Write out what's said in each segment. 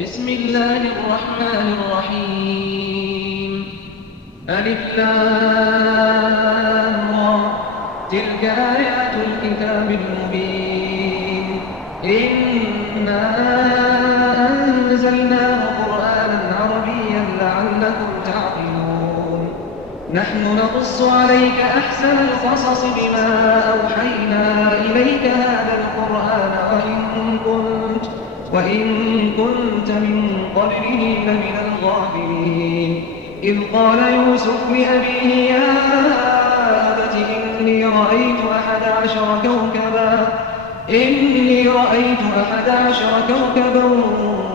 بسم الله الرحمن الرحيم. ألف لام را. تلك آيات الكتاب المبين. إنا أنزلناه قرآنا عربيا لعلكم تعقلون. نحن نقص عليك أحسن القصص بما أوحينا إليك هذا القرآن وإن كنت من قبله لمن الغافلين. إذ قال يوسف لأبيه يا أبت إني رأيت أحد عشر كوكبا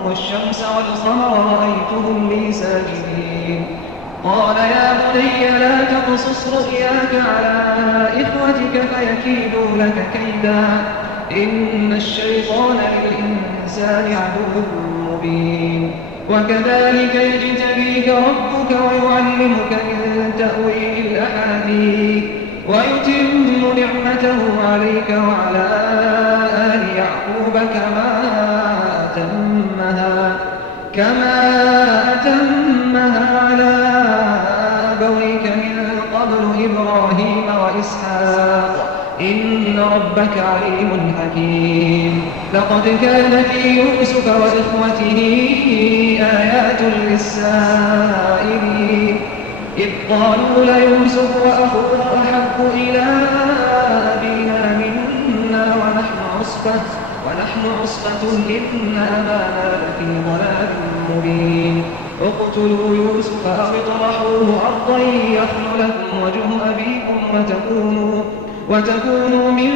والشمس والقمر رأيتهم لي ساجدين. قال يا بني لا تقصص رؤياك على إخوتك فيكيدوا لك كيدا إن الشيطان للإنسان عدو مبين. وكذلك يجتبيك ربك ويعلمك من تأويل الأحاديث ويتم نعمته عليك وعلى آل يعقوب كما أتمها على أبويك من قبل إبراهيم وإسحاق إن ربك عليم حكيم. لقد كان في يوسف وإخوته آيات للسائلين إذ قالوا ليوسف وأخوه أحب إلى أبينا منا ونحن عصبة إن أبانا لفي ضلال مبين. اقتلوا يوسف أو اطرحوه أرضا يخل لكم وجه أبيكم وتكونوا من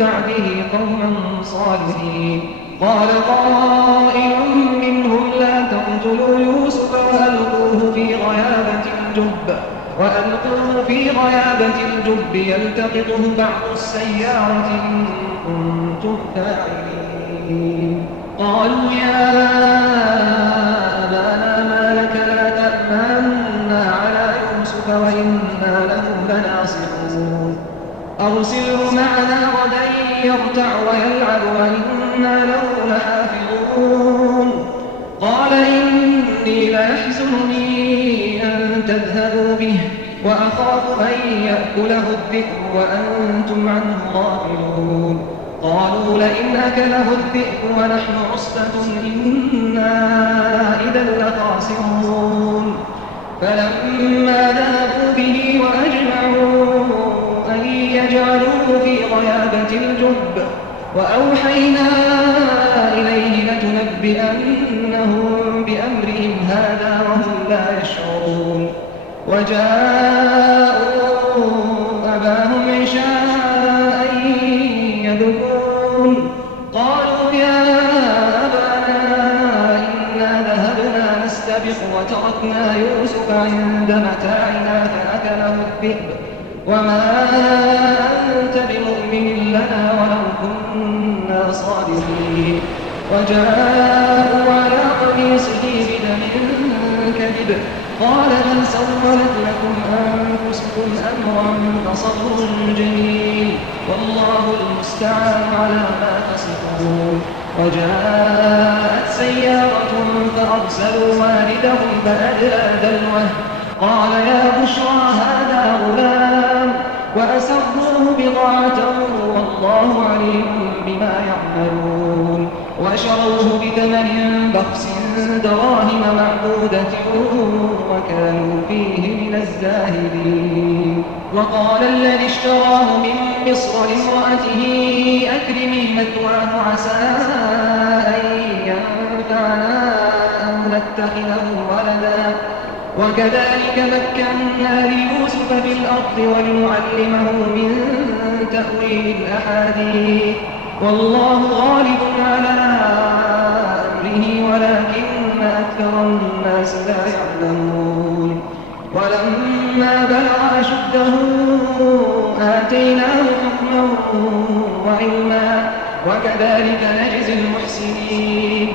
بعده قوما صالحين. قال قائل منهم لا تقتلوا يوسف وألقوه في غيابة الجب يلتقطه بعض السيارة إن كنتم فاعلين. قالوا يا أبانا ما لك لا تأمنا على يوسف وإنا له لناصحون. أرسله معنا غدا يرتع ويلعب وإنا له لحافظون. قال إني ليحزنني أن تذهبوا به وأخاف أن يأكله الذئب وأنتم عنه غافلون. قالوا لئن أكله الذئب ونحن عصبة إنا إذا لخاسرون. فلما ذهبوا به وأجمعوا أن يجعلوه في غيابة الجب وأوحينا إليه لتنبئنهم بأمرهم هذا وهم لا يشعرون. وجاءوا أباهم عشاء يبكون. قالوا يا أبانا إنا ذهبنا نستبق وتركنا يوسف عند متاعنا فأكله الذئب وما أنت بمؤمن لنا ولو كنا صادقين. وجاءوا على قميصه بدم كذب قال بل سولت لكم أنفسكم أمرا فصبر جميل والله المستعان على ما تصفون. وجاءت سيارة فأرسلوا واردهم فأدلى دلوه قال يا بشرى هذا غلام وأسروه بضاعة والله عليم بما يعملون. وشروه بثمن بخس دراهم معدودة وكانوا فيه من الزاهدين. وقال الذي اشتراه من مصر لامرأته أكرمي مثواه عسى أن ينفعنا أو نتخذه ولدا وكذلك مكنا ليوسف في الأرض ولنعلمه من تأويل الأحاديث والله غالب على أمره ولكن أكثر الناس لا يعلمون. ولما بلغ أشده آتيناه حكما وعلما وكذلك نجزي المحسنين.